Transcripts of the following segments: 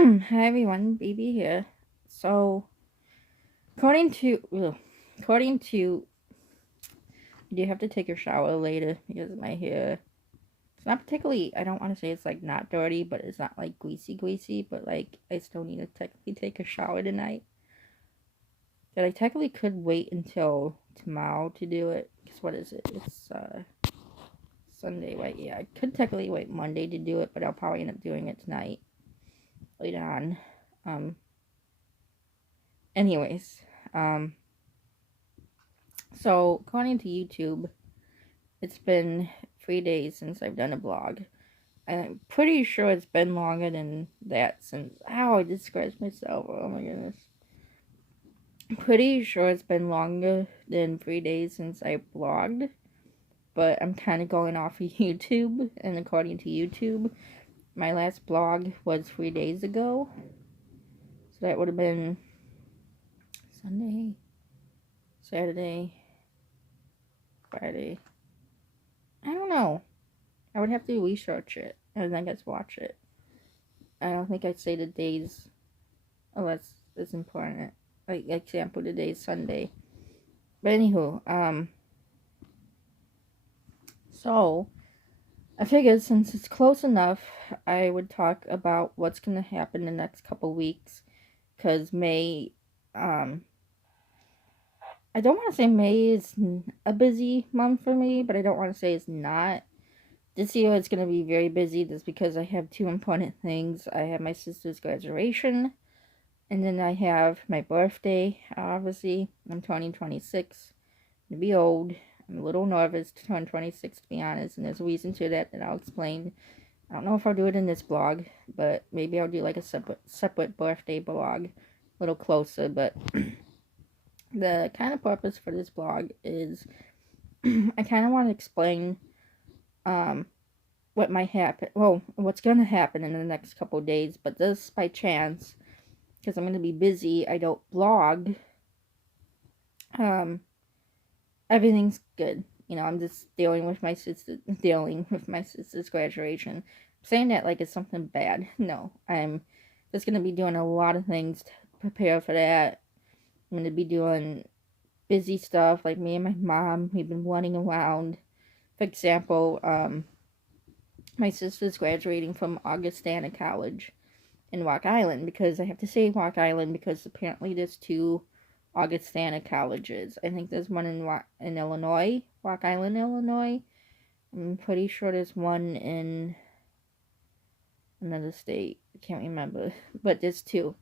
Hi everyone, BB here. So, according to, I do have to take a shower later because my hair, it's not particularly, I don't want to say it's like not dirty, but it's not like greasy, but like I still need to technically take a shower tonight. But I technically could wait until tomorrow to do it. Because what is it? It's Sunday, right? Yeah, I could technically wait Monday to do it, but I'll probably end up doing it tonight later on. Um, anyways, um, So, according to YouTube, it's been 3 days since I've done a vlog. I'm pretty sure it's been longer than that since. Ow, I just scratched myself. Oh my goodness. I'm pretty sure it's been longer than 3 days since I vlogged. But I'm kind of going off of YouTube. And according to YouTube, my last vlog was 3 days ago. So that would have been Sunday, Saturday, Friday. I don't know. I would have to research it and I guess watch it. I don't think I'd say the days unless it's important. Like example, today's Sunday. But anywho, so I figured since it's close enough, I would talk about what's gonna happen the next couple weeks. Cause May, I don't want to say May is a busy month for me, but I don't want to say it's not. This year it's going to be very busy just because I have two important things. I have my sister's graduation, and then I have my birthday, obviously. I'm turning 26. I'm going to be old. I'm a little nervous to turn 26, to be honest, and there's a reason to that I'll explain. I don't know if I'll do it in this blog, but maybe I'll do like a separate birthday blog, a little closer, but the kind of purpose for this blog is I kind of want to explain what might happen. Well, what's going to happen in the next couple of days, but this by chance, because I'm going to be busy, I don't blog. Everything's good. I'm just dealing with my sister's graduation. I'm saying that like it's something bad. No, I'm just going to be doing a lot of things to prepare for that. I'm going to be doing busy stuff, like me and my mom, we've been running around. For example, my sister's graduating from Augustana College in Rock Island, because I have to say Rock Island because apparently there's two Augustana colleges. I think there's one in Illinois, Rock Island, Illinois. I'm pretty sure there's one in another state. I can't remember, but there's two.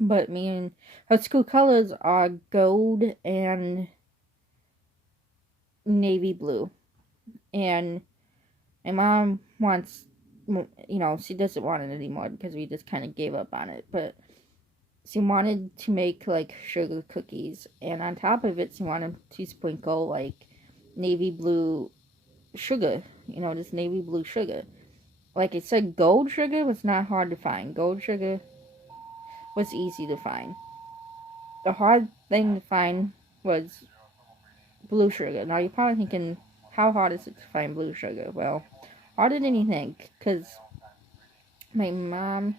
But me and her school colors are gold and navy blue. And my mom wants, she doesn't want it anymore because we just kind of gave up on it. But she wanted to make like sugar cookies. And on top of it, she wanted to sprinkle like navy blue sugar. This navy blue sugar. Like I said, gold sugar was not hard to find. Gold sugar was easy to find. The hard thing to find was blue sugar. Now you're probably thinking, how hard is it to find blue sugar? Well, harder than you think, because my mom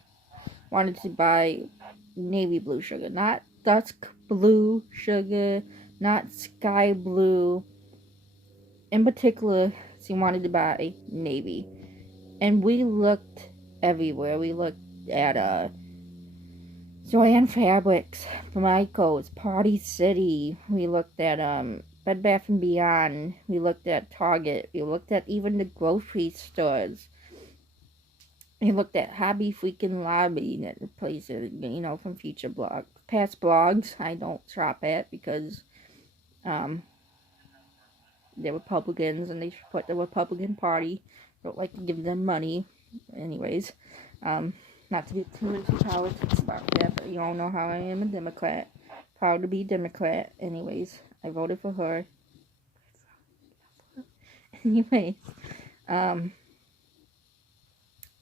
wanted to buy navy blue sugar, not dusk blue sugar, not sky blue. In particular, she wanted to buy navy. And we looked everywhere. We looked at Joann Fabrics, Michael's, Party City. We looked at Bed Bath & Beyond. We looked at Target. We looked at even the grocery stores. We looked at Hobby Freaking Lobby, that place, from future blogs. Past blogs I don't shop at because they're Republicans and they support the Republican Party. Don't like to give them money. Anyways, not to get too into politics about that, but you all know how I am a Democrat. Proud to be Democrat. Anyways, I voted for her. Anyways,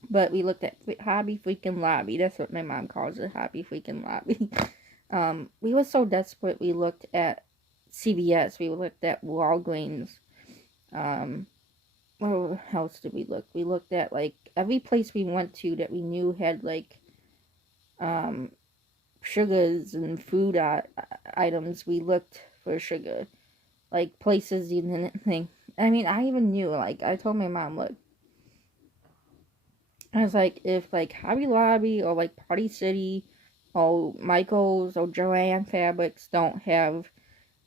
but we looked at Hobby Freaking Lobby. That's what my mom calls it, Hobby Freaking Lobby. We were so desperate, we looked at CVS. We looked at Walgreens. Where else did we look? We looked at, like, every place we went to that we knew had, like, sugars and food items. We looked for sugar. Like, places you didn't think. I mean, I even knew, like, I told my mom, look, I was like, if, like, Hobby Lobby or, like, Party City or Michael's or Joanne Fabrics don't have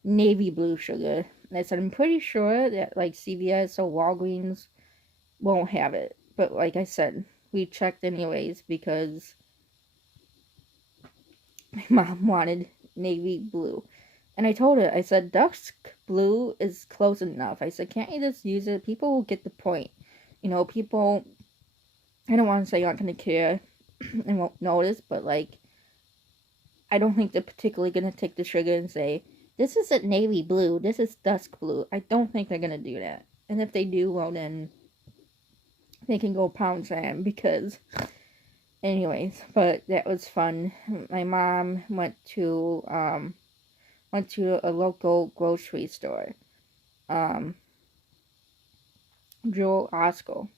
navy blue sugar, and I said, I'm pretty sure that, like, CVS or Walgreens won't have it. But, like I said, we checked anyways because my mom wanted navy blue. And I told her, I said, dusk blue is close enough. I said, can't you just use it? People will get the point. You know, people, I don't want to say aren't going to care and won't notice, but, like, I don't think they're particularly going to take the sugar and say, this isn't navy blue, this is dusk blue. I don't think they're going to do that. And if they do, well, then they can go pound sand because, anyways, but that was fun. My mom went to a local grocery store, jewl Osco.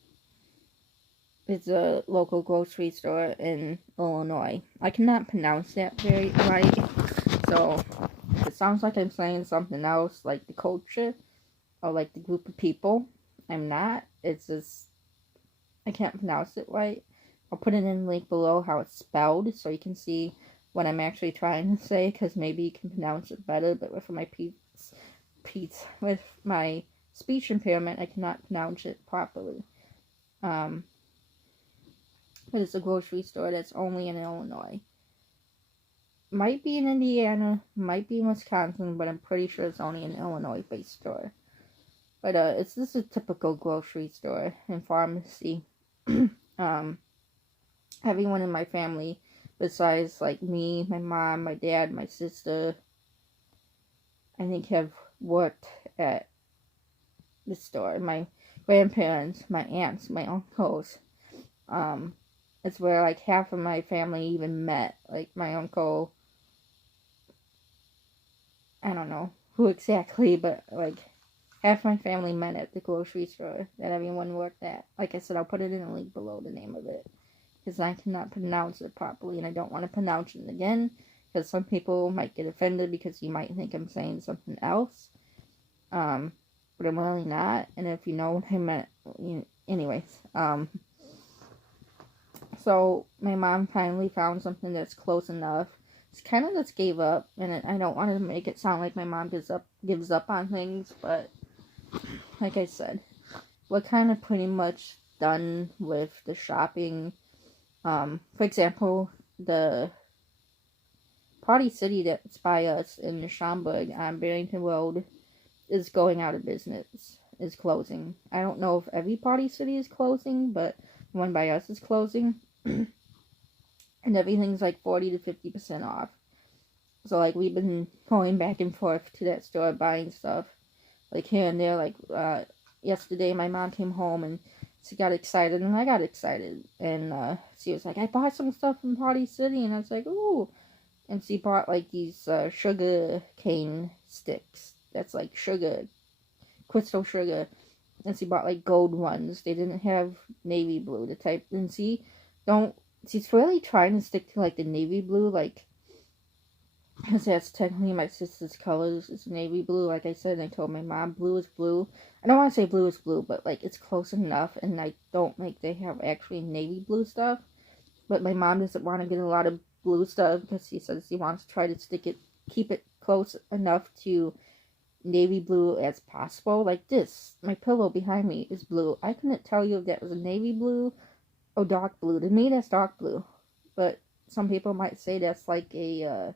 It's a local grocery store in Illinois. I cannot pronounce that very right, so it sounds like I'm saying something else, like the culture or like the group of people. I'm not. It's just, I can't pronounce it right. I'll put it in the link below how it's spelled so you can see what I'm actually trying to say, because maybe you can pronounce it better. But with my speech impairment, I cannot pronounce it properly. But it's a grocery store that's only in Illinois. Might be in Indiana, might be in Wisconsin, but I'm pretty sure it's only an Illinois-based store. But it's just a typical grocery store and pharmacy. Everyone in my family, besides, like, me, my mom, my dad, my sister, I think have worked at the store. My grandparents, my aunts, my uncles. It's where, like, half of my family even met. Like, my uncle, I don't know who exactly, but, like, half my family met at the grocery store that everyone worked at. Like I said, I'll put it in a link below, the name of it, because I cannot pronounce it properly, and I don't want to pronounce it again, because some people might get offended because you might think I'm saying something else, but I'm really not. And if you know what I meant, anyways, so my mom finally found something that's close enough. She kind of just gave up, and I don't want to make it sound like my mom gives up on things, but like I said, we're kind of pretty much done with the shopping. For example, the Party City that's by us in Schaumburg on Barrington Road is going out of business, is closing. I don't know if every Party City is closing, but the one by us is closing. And everything's like 40 to 50% off. So, like, we've been going back and forth to that store buying stuff, like, here and there. Like, yesterday my mom came home and she got excited, and I got excited. And she was like, I bought some stuff from Party City, and I was like, ooh. And she bought, like, these sugar cane sticks. That's like sugar, crystal sugar. And she bought, like, gold ones. They didn't have navy blue, the type. And she's really trying to stick to, like, the navy blue, like, because that's technically my sister's colors. It's navy blue, like I said, and I told my mom blue is blue. I don't want to say blue is blue, but, like, it's close enough, and I don't think they have actually navy blue stuff. But my mom doesn't want to get a lot of blue stuff because she says she wants to try to keep it close enough to navy blue as possible. Like this, my pillow behind me is blue. I couldn't tell you if that was a navy blue or dark blue. To me, that's dark blue, but some people might say that's like a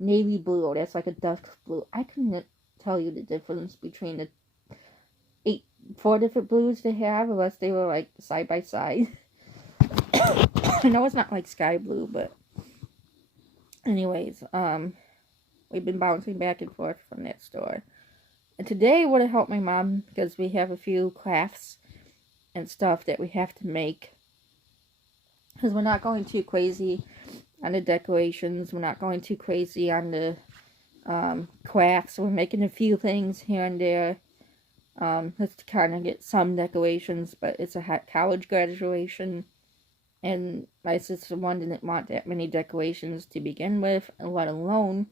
navy blue or that's like a dusk blue. I couldn't tell you the difference between the 4 different blues they have unless they were like side by side. I know it's not like sky blue, but anyways, we've been bouncing back and forth from that store. And today would have helped my mom because we have a few crafts and stuff that we have to make. Because we're not going too crazy on the decorations. We're not going too crazy on the crafts. We're making a few things here and there. Just to kind of get some decorations, but it's a college graduation, and my sister one didn't want that many decorations to begin with, let alone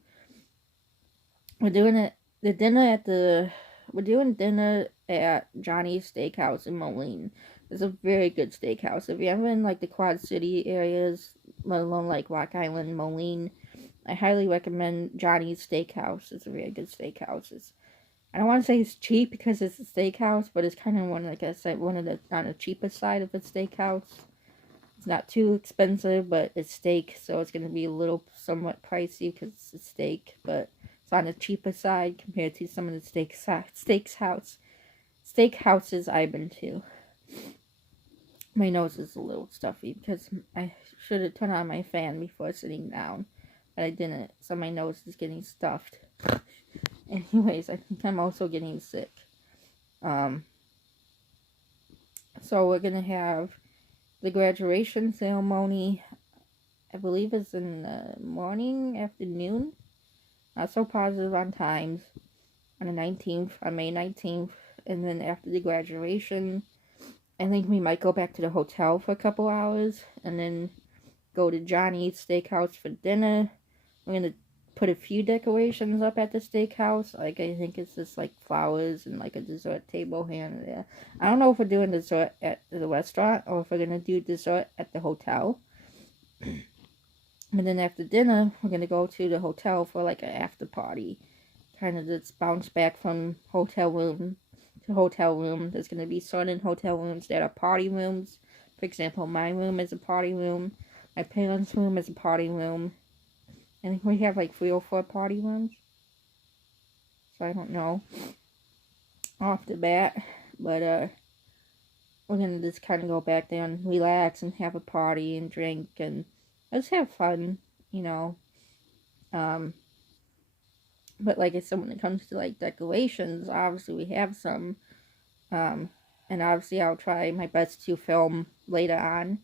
we're doing it the dinner at the we're doing dinner at Johnny's Steakhouse in Moline. It's a very good steakhouse. If you're ever in like the Quad City areas, let alone like Rock Island, Moline, I highly recommend Johnny's Steakhouse. It's a very good steakhouse. I don't want to say it's cheap because it's a steakhouse, but it's kind of one, like I said, one of the on the cheapest side of a steakhouse. It's not too expensive, but it's steak, so it's going to be a little somewhat pricey because it's a steak, but it's on the cheaper side compared to some of the steakhouses I've been to. My nose is a little stuffy because I should have turned on my fan before sitting down, but I didn't, so my nose is getting stuffed. Anyways, I think I'm also getting sick. So we're gonna have the graduation ceremony, I believe it's in the morning, afternoon. Not so positive on times. On the 19th, on May 19th. And then after the graduation, I think we might go back to the hotel for a couple hours. And then go to Johnny's Steakhouse for dinner. We're going to put a few decorations up at the steakhouse. Like, I think it's just like flowers and like a dessert table here and there. I don't know if we're doing dessert at the restaurant or if we're going to do dessert at the hotel. And then after dinner, we're going to go to the hotel for like an after party. Kind of just bounce back from hotel room to hotel room. There's going to be certain hotel rooms that are party rooms. For example, my room is a party room. My parents' room is a party room. I think we have like 3 or 4 party rooms. So I don't know off the bat. But we're going to just kind of go back there and relax and have a party and drink and let's have fun, you know. But like I said, when it comes to like decorations, obviously we have some. And obviously I'll try my best to film later on.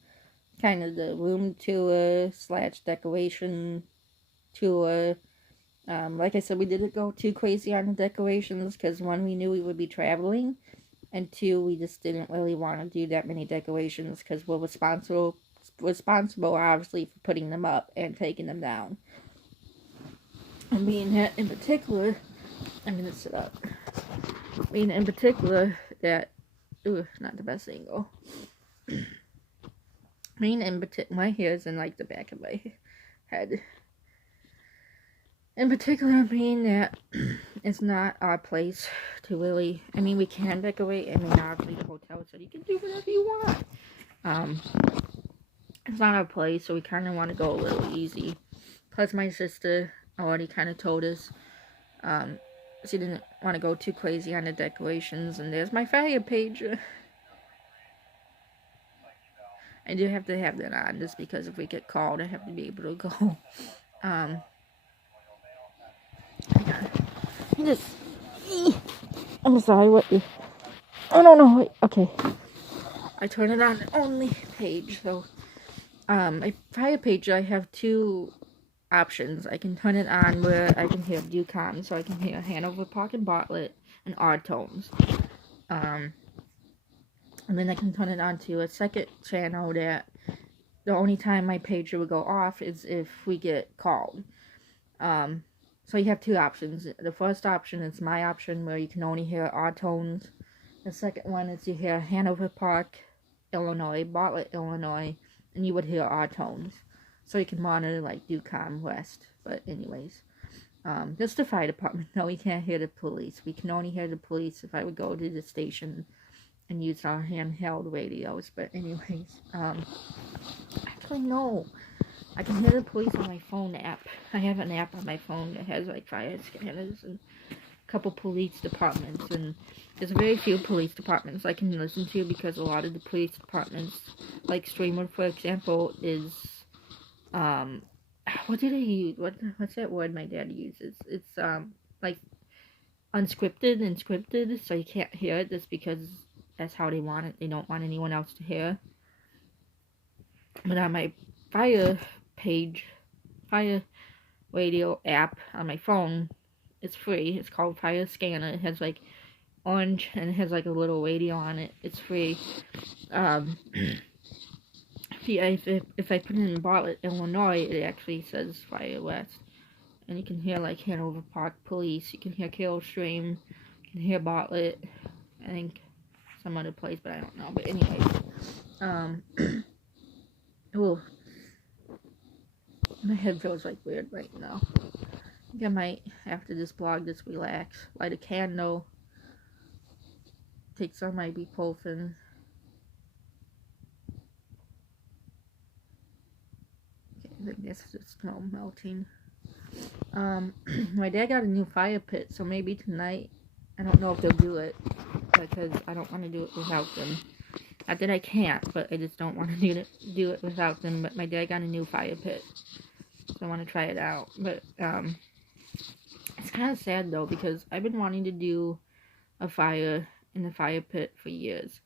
Kind of the room tour / decoration tour. Like I said, we didn't go too crazy on the decorations because 1, we knew we would be traveling. And 2, we just didn't really want to do that many decorations because we're responsible obviously for putting them up and taking them down. And being that in particular, I'm gonna sit up. Being in particular that, not the best angle. My hair's in like the back of my head. In particular, being that it's not our place to really, we can decorate. Obviously the hotel said you can do whatever you want. It's not our place, so we kind of want to go a little easy. Plus, my sister already kind of told us she didn't want to go too crazy on the decorations. And there's my fire page. I do have to have that on just because if we get called, I have to be able to go. I'm sorry, I don't know. Okay. I turn it on the only page, so my fire page, I have 2 options. I can turn it on where I can hear Ducom, so I can hear Hanover Park and Bartlett and odd tones. And then I can turn it on to a second channel that the only time my pager will go off is if we get called. So you have 2 options. The first option is my option where you can only hear odd tones. The second one is you hear Hanover Park, Illinois, Bartlett, Illinois, and you would hear odd tones. So you can monitor like Ducom West. But anyways, just the fire department. No, we can't hear the police. We can only hear the police if I would go to the station and use our handheld radios. But anyways, actually no. I can hear the police on my phone app. I have an app on my phone that has like fire scanners and a couple police departments, and there's very few police departments I can listen to because a lot of the police departments, like Streamer for example, is what do they use? What's that word my dad uses? It's like unscripted and scripted, so you can't hear it just because that's how they want it. They don't want anyone else to hear. But on my fire radio app on my phone, it's free. It's called Fire Scanner. It has like orange, and it has like a little radio on it. It's free. Um, if I put it in Bartlett, Illinois, it actually says Fire West. And you can hear like Hanover Park Police, you can hear Carroll Stream, you can hear Bartlett, I think some other place, but I don't know. But anyways, oh, my head feels like weird right now. I think I might, after this vlog, just relax, light a candle, take some of my ibuprofen. Okay, I think that's the snow melting. My dad got a new fire pit, so maybe tonight, I don't know if they'll do it, because I don't want to do it without them. Not that I can't, but I just don't want to do it without them. But my dad got a new fire pit, so I want to try it out. But it's kind of sad though, because I've been wanting to do a fire in the fire pit for years.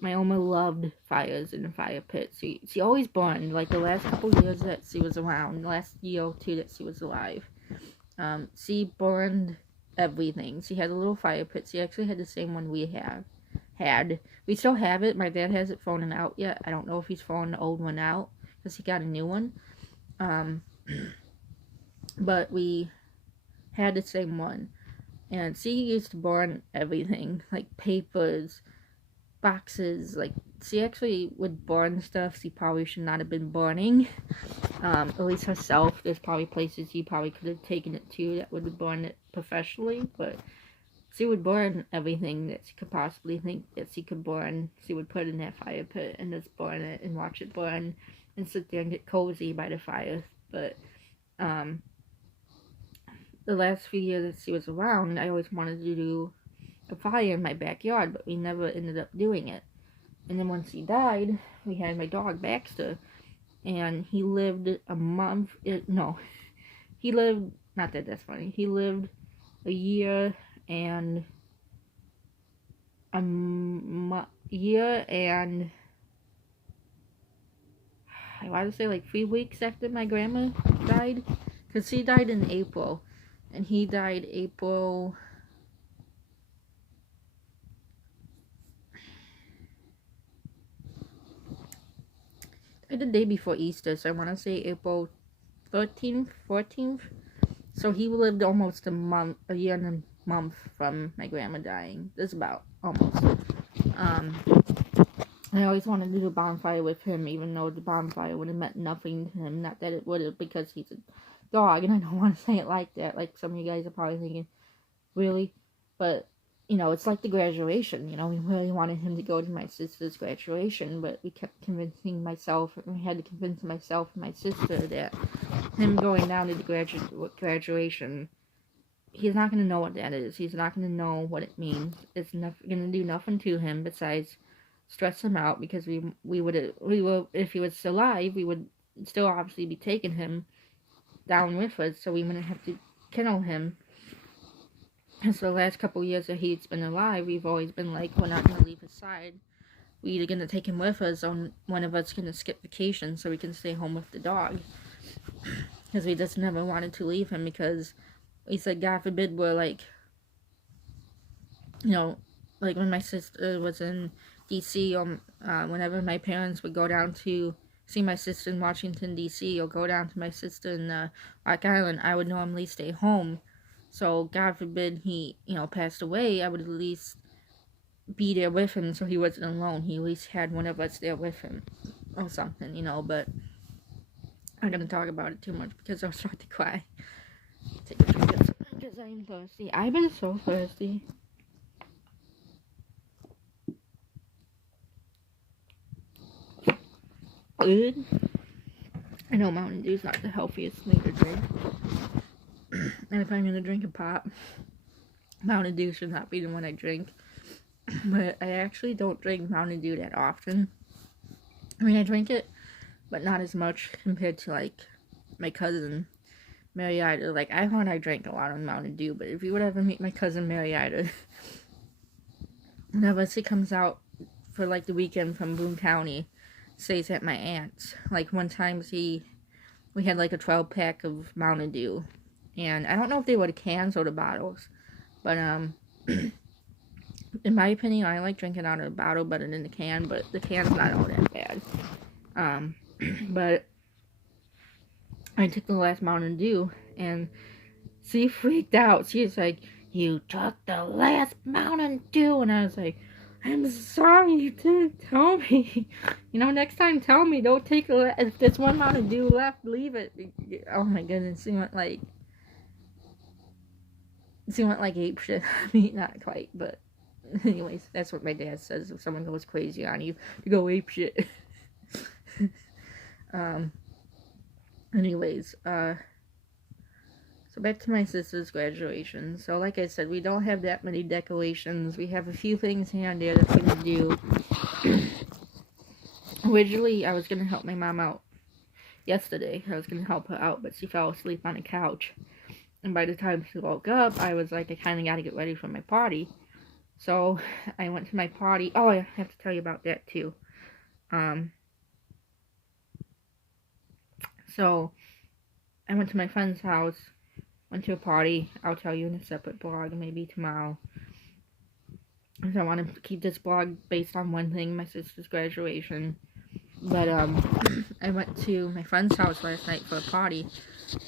My Oma loved fires in the fire pit. She always burned, like the last couple years that she was around, the last year or two that she was alive. She burned everything. She had a little fire pit. She actually had the same one we had. We still have it. My dad hasn't thrown it out yet. I don't know if he's thrown the old one out, because he got a new one. But we had the same one. And she used to burn everything, like papers, boxes. Like, she actually would burn stuff she probably should not have been burning. At least herself. There's probably places she probably could have taken it to that would have burned it professionally, but she would burn everything that she could possibly think that she could burn. She would put it in that fire pit and just burn it and watch it burn and sit there and get cozy by the fire. But the last few years that she was around, I always wanted to do a fire in my backyard, but we never ended up doing it. And then once she died, we had my dog Baxter, and he lived a month. He lived, not that that's funny. He lived a year and I want to say like 3 weeks after my grandma died, because she died in April, and he died April. The day before Easter, so I want to say April 13th, 14th. So he lived almost a year and a month from my grandma dying. That's about, almost. I always wanted to do a bonfire with him, even though the bonfire would have meant nothing to him. Not that it would have, because he's a dog, and I don't want to say it like that. Like, some of you guys are probably thinking, really? But, you know, it's like the graduation. You know, we really wanted him to go to my sister's graduation, but we kept convincing myself, and I had to convince myself and my sister that him going down to the graduation, he's not going to know what that is. He's not going to know what it means. It's going to do nothing to him besides stress him out, because we would, if he was still alive, we would still obviously be taking him down with us, so we wouldn't have to kennel him. And so the last couple years that he's been alive, we've always been like, we're not going to leave his side. We're either going to take him with us, or one of us going to skip vacation so we can stay home with the dog. Because we just never wanted to leave him, because we said, God forbid, we're like, you know, like when my sister was in D.C., or whenever my parents would go down to see my sister in Washington, D.C., or go down to my sister in Rock Island, I would normally stay home. So, God forbid he, you know, passed away, I would at least be there with him so he wasn't alone. He at least had one of us there with him or something, you know, but I'm going to talk about it too much because I'll start to cry. Take a drink of something because I'm thirsty. I've been so thirsty. Good. I know Mountain Dew's not the healthiest thing to drink. And if I'm going to drink a pop, Mountain Dew should not be the one I drink. But I actually don't drink Mountain Dew that often. I mean, I drink it, but not as much compared to, like, my cousin, Marietta. Like, I thought I drank a lot of Mountain Dew, but if you would ever meet my cousin, Marietta, whenever she comes out for, like, the weekend from Boone County, stays at my aunt's. Like, one time we had, like, a 12-pack of Mountain Dew. And I don't know if they were the cans or the bottles, but, in my opinion, I like drinking out of a bottle better than the can, but the can's not all that bad. But I took the last Mountain Dew, and she freaked out. She was like, "You took the last Mountain Dew," and I was like, "I'm sorry, you didn't tell me. Next time tell me. Don't take if there's one Mountain Dew left, leave it." Oh my goodness, she went like ape shit. I mean, not quite, but anyways, that's what my dad says. If someone goes crazy on you, you go ape shit. Anyways, so back to my sister's graduation. So like I said, we don't have that many decorations. We have a few things here and there that we're gonna do. Originally, I was gonna help my mom out yesterday. I was gonna help her out, but she fell asleep on the couch. And by the time she woke up, I was like, I kind of got to get ready for my party. So I went to my party. Oh, I have to tell you about that too. So I went to my friend's house, went to a party. I'll tell you in a separate blog, maybe tomorrow. So I want to keep this blog based on one thing, my sister's graduation. But I went to my friend's house last night for a party.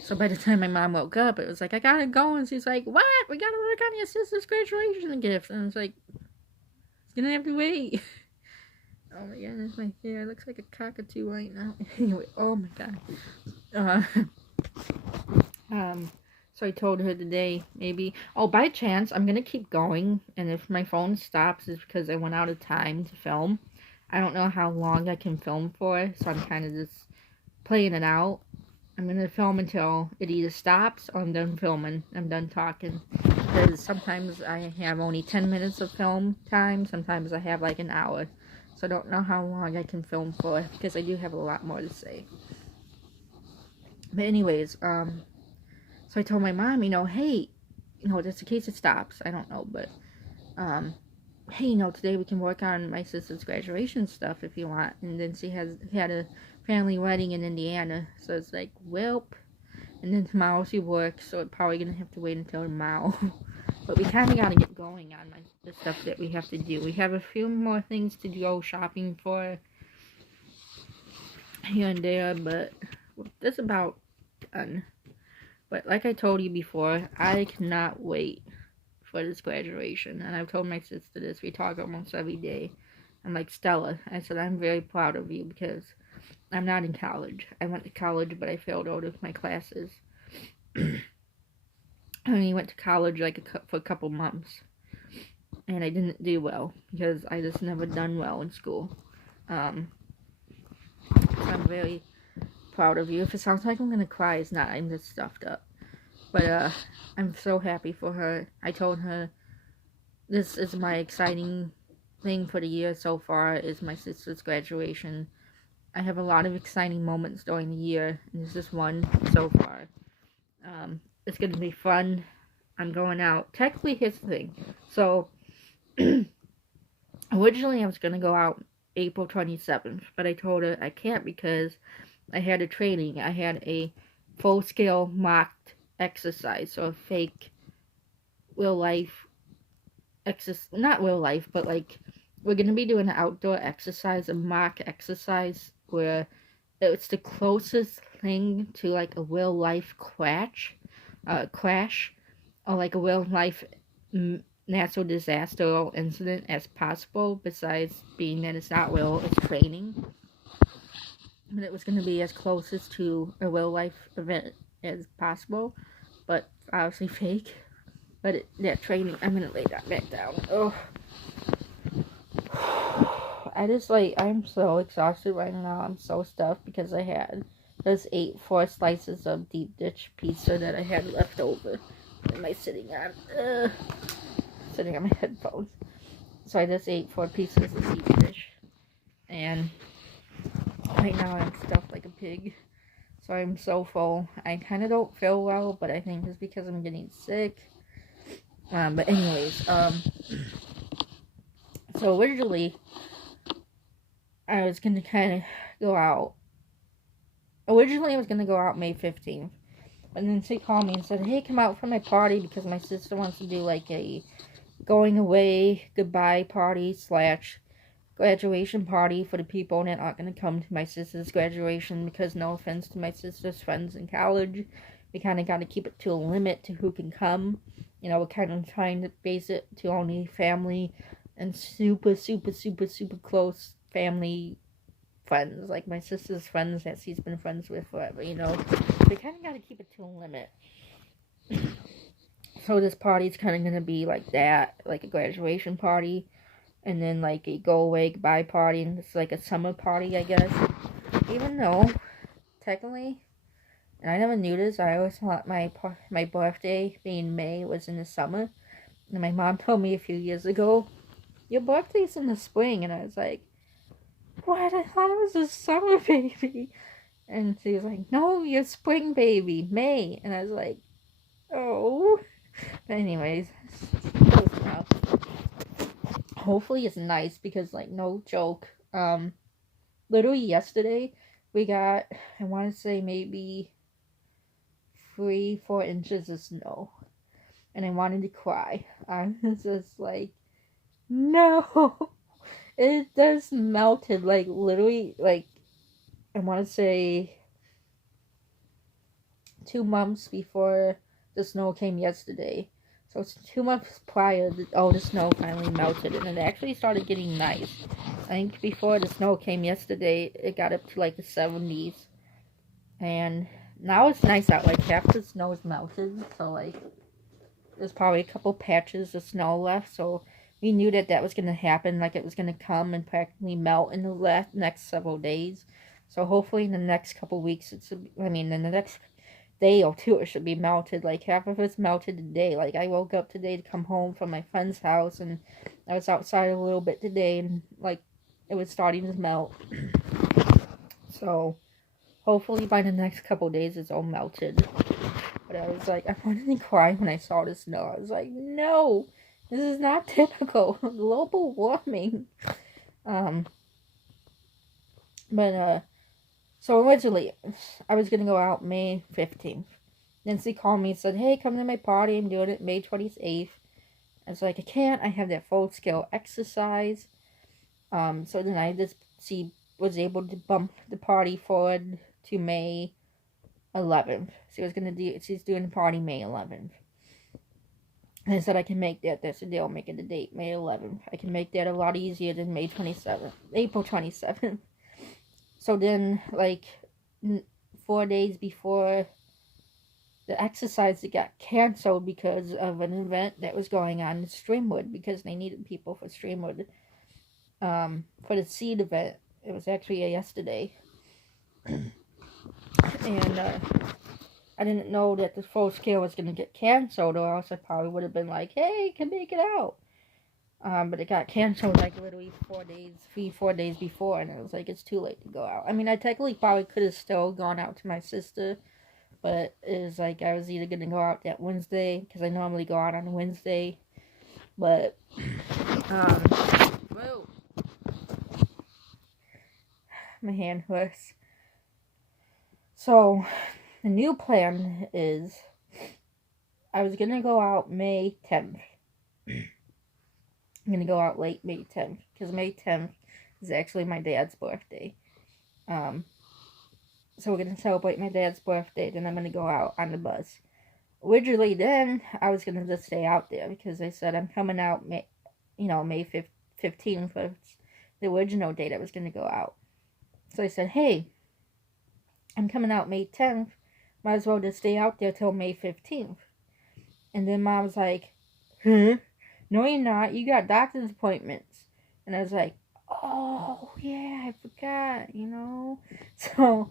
So by the time my mom woke up, it was like, I gotta go. And she's like, what? We gotta work on your sister's graduation gift. And I was like, it's gonna have to wait. Oh my goodness, my hair looks like a cockatoo right now. Anyway, oh my god. So I told her today, maybe, by chance, I'm gonna keep going. And if my phone stops, it's because I went out of time to film. I don't know how long I can film for, so I'm kind of just playing it out. I'm going to film until it either stops or I'm done filming. I'm done talking. Because sometimes I have only 10 minutes of film time. Sometimes I have like an hour. So I don't know how long I can film for, because I do have a lot more to say. But anyways, so I told my mom, hey, just in case it stops. I don't know, but, hey, today we can work on my sister's graduation stuff if you want. And then she had a family wedding in Indiana, so it's like, welp. And then tomorrow she works, so it's probably gonna have to wait until tomorrow. But we kind of gotta get going on the stuff that we have to do. We have a few more things to go shopping for here and there, but that's about done. But like I told you before, I cannot wait for this graduation. And I've told my sister this. We talk almost every day. I'm like, Stella, I said, I'm very proud of you because I'm not in college. I went to college, but I failed out of my classes. I only went to college for a couple months. And I didn't do well because I just never done well in school. So I'm very proud of you. If it sounds like I'm going to cry, it's not. I'm just stuffed up. But I'm so happy for her. I told her this is my exciting thing for the year so far, is my sister's graduation. I have a lot of exciting moments during the year, and this is one so far. It's going to be fun. I'm going out. Technically, here's the thing. So, originally I was going to go out April 27th, but I told her I can't because I had a training. I had a full-scale mocked exercise, so a fake real life exercise, not real life, but like, we're going to be doing an outdoor exercise, a mock exercise, where it's the closest thing to like a real life crash, or like a real life natural disaster or incident as possible, besides being that it's not real, it's training. But it was going to be as closest to a real life event as possible, but obviously fake. But that training, I'm going to lay that back down. Oh. I'm so exhausted right now. I'm so stuffed because I had ate 4 slices of deep dish pizza that I had left over. Am I sitting on my headphones? So I just ate 4 pieces of deep dish, and right now I'm stuffed like a pig. So I'm so full. I kind of don't feel well, but I think it's because I'm getting sick. But anyways, so originally I was going to kind of go out. Originally I was going to go out May 15th. But then she called me and said, hey, come out for my party because my sister wants to do like a going away goodbye party slash graduation party for the people that aren't going to come to my sister's graduation, because no offense to my sister's friends in college, we kind of got to keep it to a limit to who can come. You know, we're kind of trying to base it to only family and super, super, super, super close family friends, like my sister's friends that she's been friends with forever, you know. We kind of got to keep it to a limit. So this party's kind of going to be like that, like a graduation party, and then like a go away goodbye party, and it's like a summer party, I guess. Even though, technically, and I never knew this, I always thought my birthday being May was in the summer. And my mom told me a few years ago, your birthday's in the spring, and I was like, what? I thought it was a summer baby. And she was like, no, you're spring baby, May. And I was like, oh. But anyways, hopefully it's nice, because like, no joke, literally yesterday we got, I want to say maybe 3-4 inches of snow, and I wanted to cry. I was just like, no. It just melted, like literally, like I want to say 2 months before the snow came yesterday. So it's 2 months prior that all the snow finally melted, and it actually started getting nice. I think before the snow came yesterday, it got up to like the 70s. And now it's nice out, like half the snow is melted, so like there's probably a couple patches of snow left, so we knew that that was going to happen, like it was going to come and practically melt in the next several days. So hopefully in the next couple weeks, in the next day or two, it should be melted. Like half of it's melted today. Like I woke up today to come home from my friend's house, and I was outside a little bit today, and like it was starting to melt. So hopefully by the next couple days it's all melted. But I was like, I wanted to cry when I saw the snow. I was like, no, this is not typical. Global warming. So originally, I was going to go out May 15th. Nancy called me and said, hey, come to my party. I'm doing it May 28th. I was like, I can't. I have that full-scale exercise. So then I was able to bump the party forward to May 11th. She's doing the party May 11th. And I said I can make that. That's the deal. Making the date May 11th. I can make that a lot easier than April 27th. So then, like, 4 days before the exercise, it got canceled because of an event that was going on in Streamwood, because they needed people for Streamwood, for the seed event. It was actually yesterday. And I didn't know that the full scale was going to get canceled, or else I probably would have been like, hey, can make it out. But it got canceled like literally 4 days before, and I was like, it's too late to go out. I mean, I technically probably could have still gone out to my sister, but it was like I was either going to go out that Wednesday, because I normally go out on a Wednesday, but, whoa, my hand hurts. So, the new plan is, I was going to go out May 10th. I'm going to go out late May 10th, because May 10th is actually my dad's birthday. So we're going to celebrate my dad's birthday, then I'm going to go out on the bus. Originally then, I was going to just stay out there, because I said I'm coming out May 15th was the original date I was going to go out. So I said, hey, I'm coming out May 10th, might as well just stay out there till May 15th. And then Mom was like, huh? No, you're not. You got doctor's appointments. And I was like, oh, yeah, I forgot, you know. So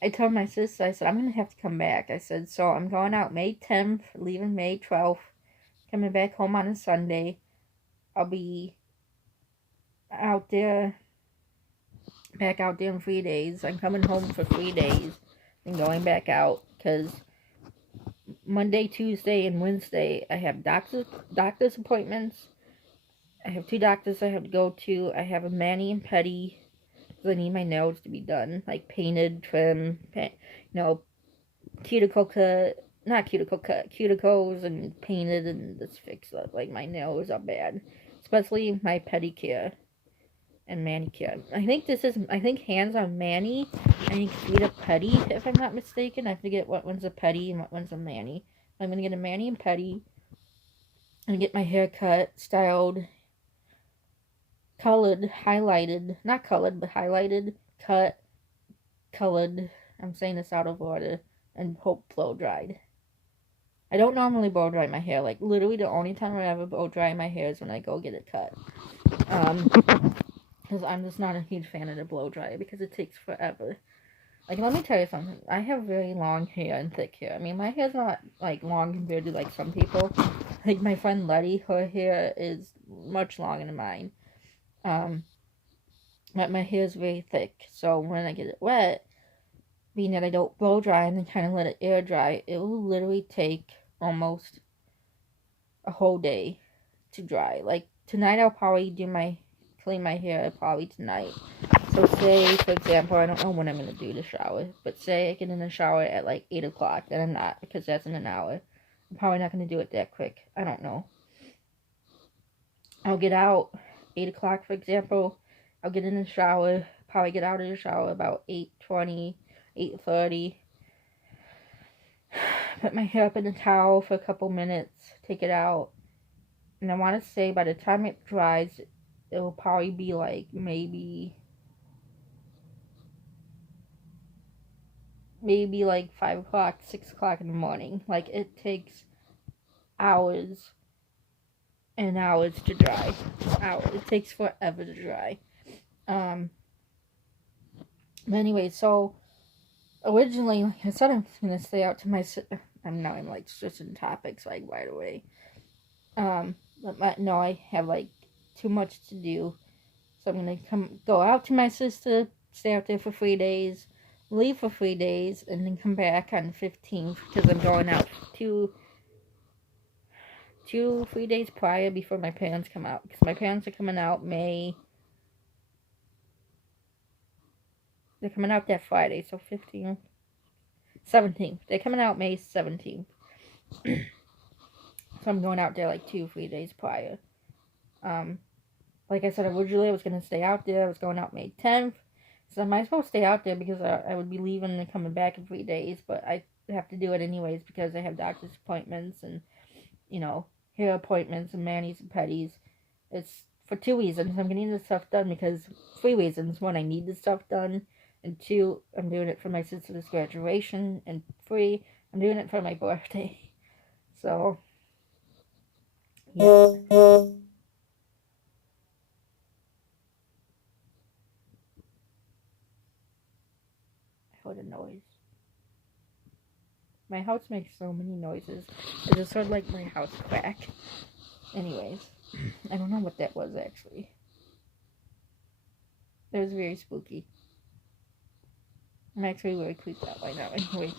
I told my sister, I said, I'm going to have to come back. I said, so I'm going out May 10th, leaving May 12th, coming back home on a Sunday. I'll be back out there in 3 days. I'm coming home for 3 days and going back out, because Monday, Tuesday, and Wednesday, I have doctor's appointments. I have 2 doctors I have to go to. I have a mani and pedi, because I need my nails to be done, like painted, trim, cuticle cut, not cuticle cut, cuticles and painted and just fixed up. Like my nails are bad, especially my pedicure and manicure. I think hands are mani. I think feet are pedi, if I'm not mistaken. I forget what one's a pedi and what one's a mani. I'm gonna get a mani and pedi and get my hair cut, styled, colored, highlighted, not colored, but highlighted, cut, colored. I'm saying this out of order, and hope blow dried. I don't normally blow dry my hair. Like, literally the only time I ever blow dry my hair is when I go get it cut. Because I'm just not a huge fan of the blow dryer because it takes forever. Like, let me tell you something. I have very long hair and thick hair. I mean, my hair's not, like, long compared to, like, some people. Like, my friend Letty, her hair is much longer than mine. But my hair is very thick. So when I get it wet, being that I don't blow dry and then kind of let it air dry, it will literally take almost a whole day to dry. Like, tonight I'll probably clean my hair probably tonight. So say, for example, I don't know when I'm going to do the shower, but say I get in the shower at like 8 o'clock, then I'm not, because that's in an hour. I'm probably not going to do it that quick. I don't know. I'll get out 8 o'clock, for example. I'll get in the shower, probably get out of the shower about 8:20, 8:30. Put my hair up in a towel for a couple minutes, take it out. And I want to say by the time it dries, it will probably be like maybe like 5 o'clock, 6 o'clock in the morning. Like, it takes hours and hours to dry. It takes forever to dry. But anyway, so originally, like I said, I'm gonna stay out to my. I'm like switching topics like right away. But no, I have like too much to do, so I'm gonna go out to my sister, stay out there for 3 days, leave for 3 days, and then come back on the 15th because I'm going out 3 days prior before my parents come out, because my parents are coming out they're coming out that Friday, so 15th, 17th. They're coming out May 17th. So I'm going out there like 2-3 days prior. Like I said, originally I was going to stay out there. I was going out May 10th. So I might as well stay out there because I would be leaving and coming back in 3 days. But I have to do it anyways because I have doctor's appointments and, hair appointments and manis and pedis. It's for 2 reasons. I'm getting this stuff done because 3 reasons. 1, I need this stuff done. And 2, I'm doing it for my sister's graduation. And 3, I'm doing it for my birthday. So, yeah. I heard a noise. My house makes so many noises. It just heard like my house crack. Anyways, I don't know what that was actually. It was very spooky. I'm actually really creeped out right now anyway.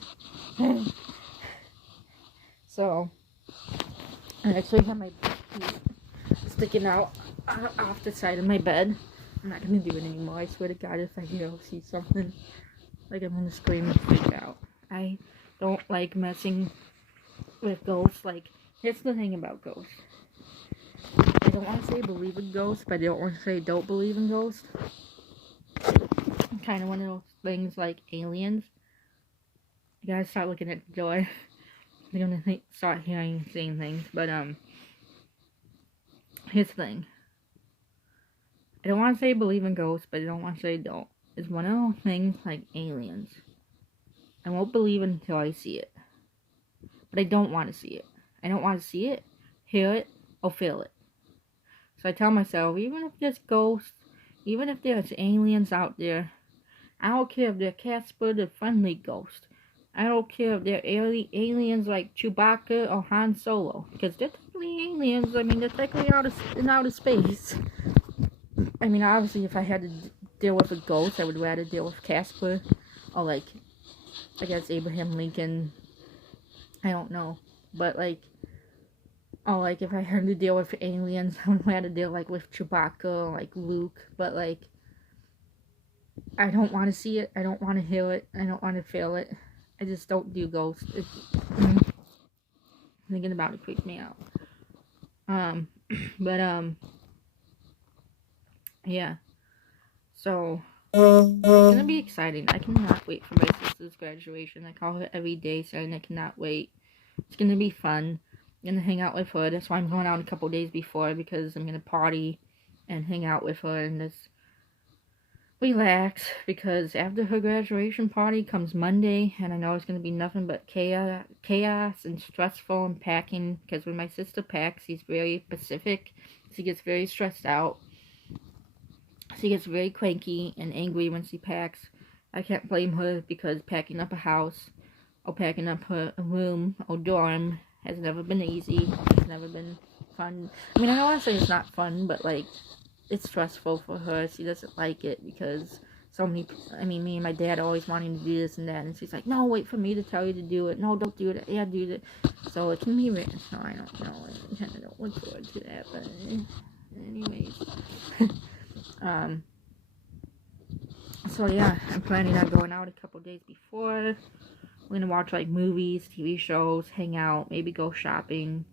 So, I actually have my feet sticking out off the side of my bed. I'm not going to do it anymore. I swear to God, if I see something, like, I'm going to scream and freak out. I don't like messing with ghosts. Like, here's the thing about ghosts. I don't want to say believe in ghosts, but I don't want to say don't believe in ghosts. I'm kind of one of those things like aliens. You gotta start looking at the door. You're gonna start hearing and seeing things. But, here's the thing. I don't want to say believe in ghosts, but I don't want to say don't. It's one of those things like aliens. I won't believe it until I see it. But I don't want to see it. I don't want to see it, hear it, or feel it. So I tell myself, even if there's ghosts, even if there's aliens out there, I don't care if they're Casper the Friendly Ghost. I don't care if they're aliens like Chewbacca or Han Solo. Because they're technically aliens. I mean, they're technically in outer space. I mean, obviously, if I had to deal with a ghost, I would rather deal with Casper. Or, like, I guess Abraham Lincoln. I don't know. But, like, if I had to deal with aliens, I would rather deal, like, with Chewbacca or, like, Luke. But, like, I don't want to see it. I don't want to hear it. I don't want to feel it. I just don't do ghosts. Thinking about it creeps me out. But yeah. So it's gonna be exciting. I cannot wait for my sister's graduation. I call her every day saying I cannot wait. It's gonna be fun. I'm gonna hang out with her. That's why I'm going out a couple days before, because I'm gonna party and hang out with her and just relax, because after her graduation party comes Monday, and I know it's going to be nothing but chaos and stressful and packing, because when my sister packs, she's very specific. She gets very stressed out. She gets very cranky and angry when she packs. I can't blame her, because packing up a house or packing up a room or dorm has never been easy. It's never been fun. I mean, I don't want to say it's not fun, but like, it's stressful for her. She doesn't like it because me and my dad are always wanting to do this and that, and she's like, no, wait for me to tell you to do it. No, don't do it. Yeah, do it. So it can be written. So I don't know. I kind of don't look forward to that, but anyways. So yeah, I'm planning on going out a couple days before. We're gonna watch like movies, TV shows, hang out, maybe go shopping.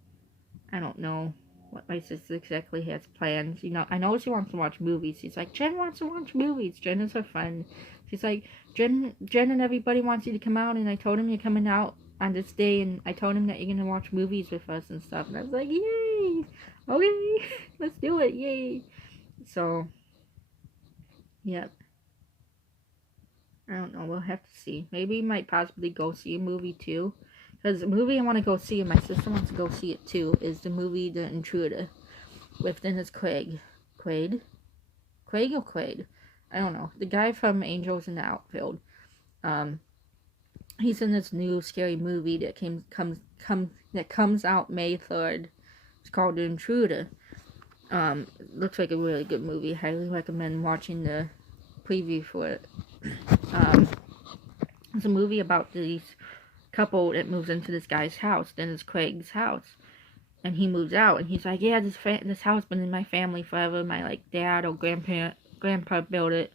I don't know what my sister exactly has planned. You know, I know she wants to watch movies. She's like, Jen wants to watch movies. Jen is her friend. She's like, Jen and everybody wants you to come out, and I told him you're coming out on this day, and I told him that you're gonna watch movies with us and stuff. And I was like, yay! Okay, let's do it, yay! So, yep. I don't know, we'll have to see. Maybe we might possibly go see a movie too. Because the movie I want to go see, and my sister wants to go see it too, is the movie The Intruder with Dennis Quaid. Quaid or Quaid? I don't know. The guy from Angels in the Outfield. He's in this new scary movie that comes out May 3rd. It's called The Intruder. Looks like a really good movie. Highly recommend watching the preview for it. It's a movie about these couple that moves into this guy's house, Dennis Quaid's house, and he moves out, and he's like, yeah, this house been in my family forever. My like dad or grandpa built it.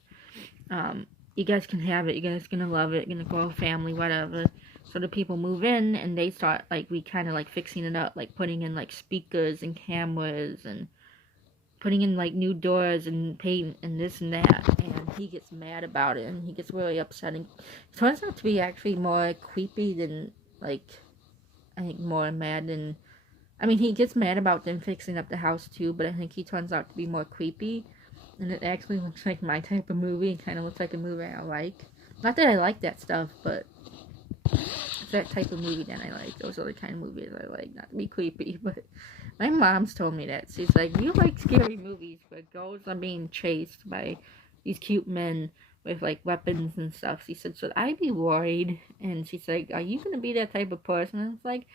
You guys can have it. You guys gonna love it. You're gonna grow a family, whatever. So the people move in, and they start like kind of like fixing it up, like putting in like speakers and cameras and putting in like new doors and paint and this and that, and he gets mad about it, and he gets really upset, and it turns out to be actually more creepy than, like, I think more mad than, I mean, he gets mad about them fixing up the house too, but I think he turns out to be more creepy, and it actually looks like my type of movie. It kind of looks like a movie I like. Not that I like that stuff, but it's that type of movie that I like. Those are the kind of movies I like, not to be creepy, but my mom's told me that. She's like, you like scary movies where girls are being chased by these cute men with like weapons and stuff. She said, should I be worried? And she's like, are you going to be that type of person? And it's like,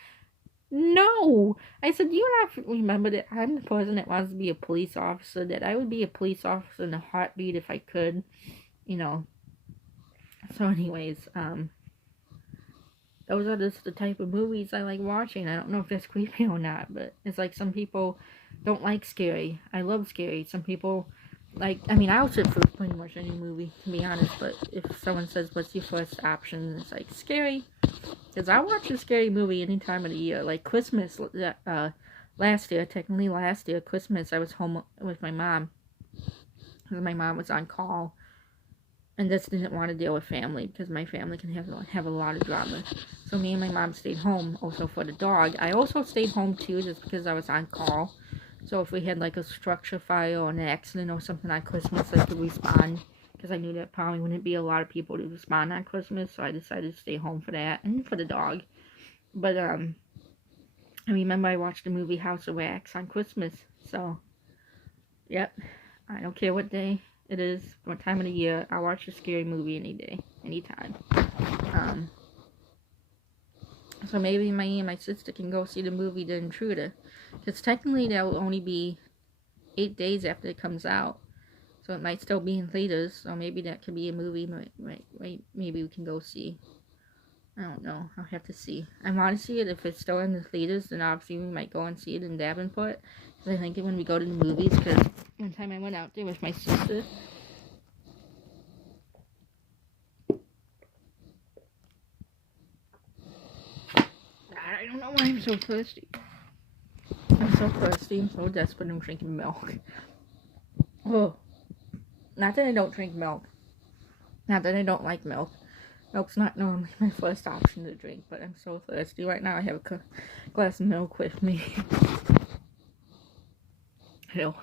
no. I said, you not remember that I'm the person that wants to be a police officer, that I would be a police officer in a heartbeat if I could, you know. So anyways, those are just the type of movies I like watching. I don't know if that's creepy or not, but it's like some people don't like scary. I love scary. Some people like, I mean, I'll sit for pretty much any movie, to be honest, but if someone says, what's your first option, it's like, scary. Because I watch a scary movie any time of the year. Like Christmas, last year, Christmas, I was home with my mom. Because my mom was on call. And just didn't want to deal with family, because my family can have a lot of drama. So me and my mom stayed home also for the dog. I also stayed home too, just because I was on call. So if we had like a structure fire or an accident or something on Christmas, I could respond. Because I knew that probably wouldn't be a lot of people to respond on Christmas. So I decided to stay home for that and for the dog. But I remember I watched the movie House of Wax on Christmas. So, yep. I don't care what day it is, what time of the year, I'll watch a scary movie any day, anytime. So maybe me and my sister can go see the movie The Intruder, because technically that will only be 8 days after it comes out, so it might still be in theaters, so maybe that could be a movie, maybe we can go see. I don't know, I'll have to see. I want to see it. If it's still in the theaters, then obviously we might go and see it in Davenport, because I think when we go to the movies, because one time I went out there with my sister, don't know why I'm so thirsty. I'm so thirsty. I'm so desperate. I'm drinking milk. Oh, not that I don't drink milk. Not that I don't like milk. Milk's not normally my first option to drink, but I'm so thirsty right now. I have a glass of milk with me. Ew.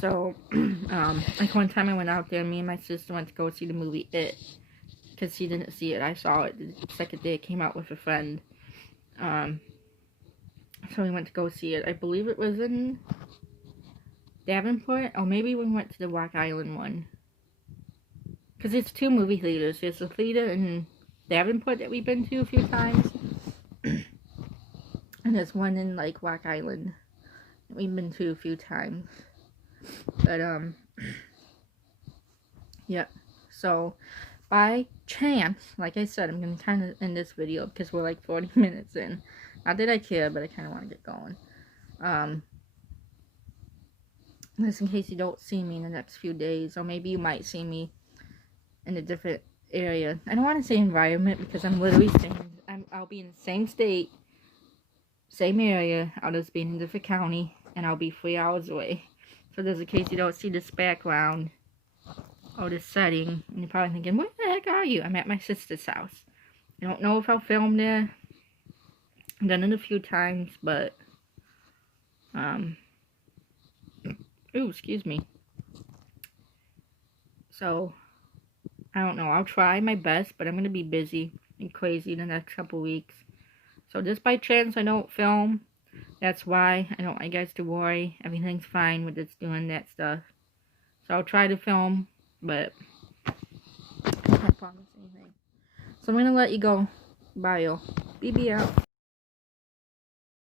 So, like one time I went out there, me and my sister went to go see the movie It, because she didn't see it. I saw it the second day it came out with a friend. So we went to go see it. I believe it was in Davenport, or maybe we went to the Rock Island one. Because it's 2 movie theaters. There's a theater in Davenport that we've been to a few times. And there's one in, like, Rock Island that we've been to a few times. But, yep. So, by chance, like I said, I'm going to kind of end this video because we're, like, 40 minutes in. Not that I care, but I kind of want to get going. Just in case you don't see me in the next few days, or maybe you might see me in a different area. I don't want to say environment because I'm literally staying. I'll be in the same state, same area. I'll just be in a different county, and I'll be 3 hours away. So just in case you don't see this background or this setting, and you're probably thinking, "Where the heck are you?" I'm at my sister's house. I don't know if I'll film there. I've done it a few times, but ooh, excuse me. So I don't know. I'll try my best, but I'm going to be busy and crazy the next couple weeks. So just by chance I don't film, that's why. I don't want you guys to worry. Everything's fine with just doing that stuff. So I'll try to film, but I can't promise anything. So I'm going to let you go. Bye, y'all. BB out.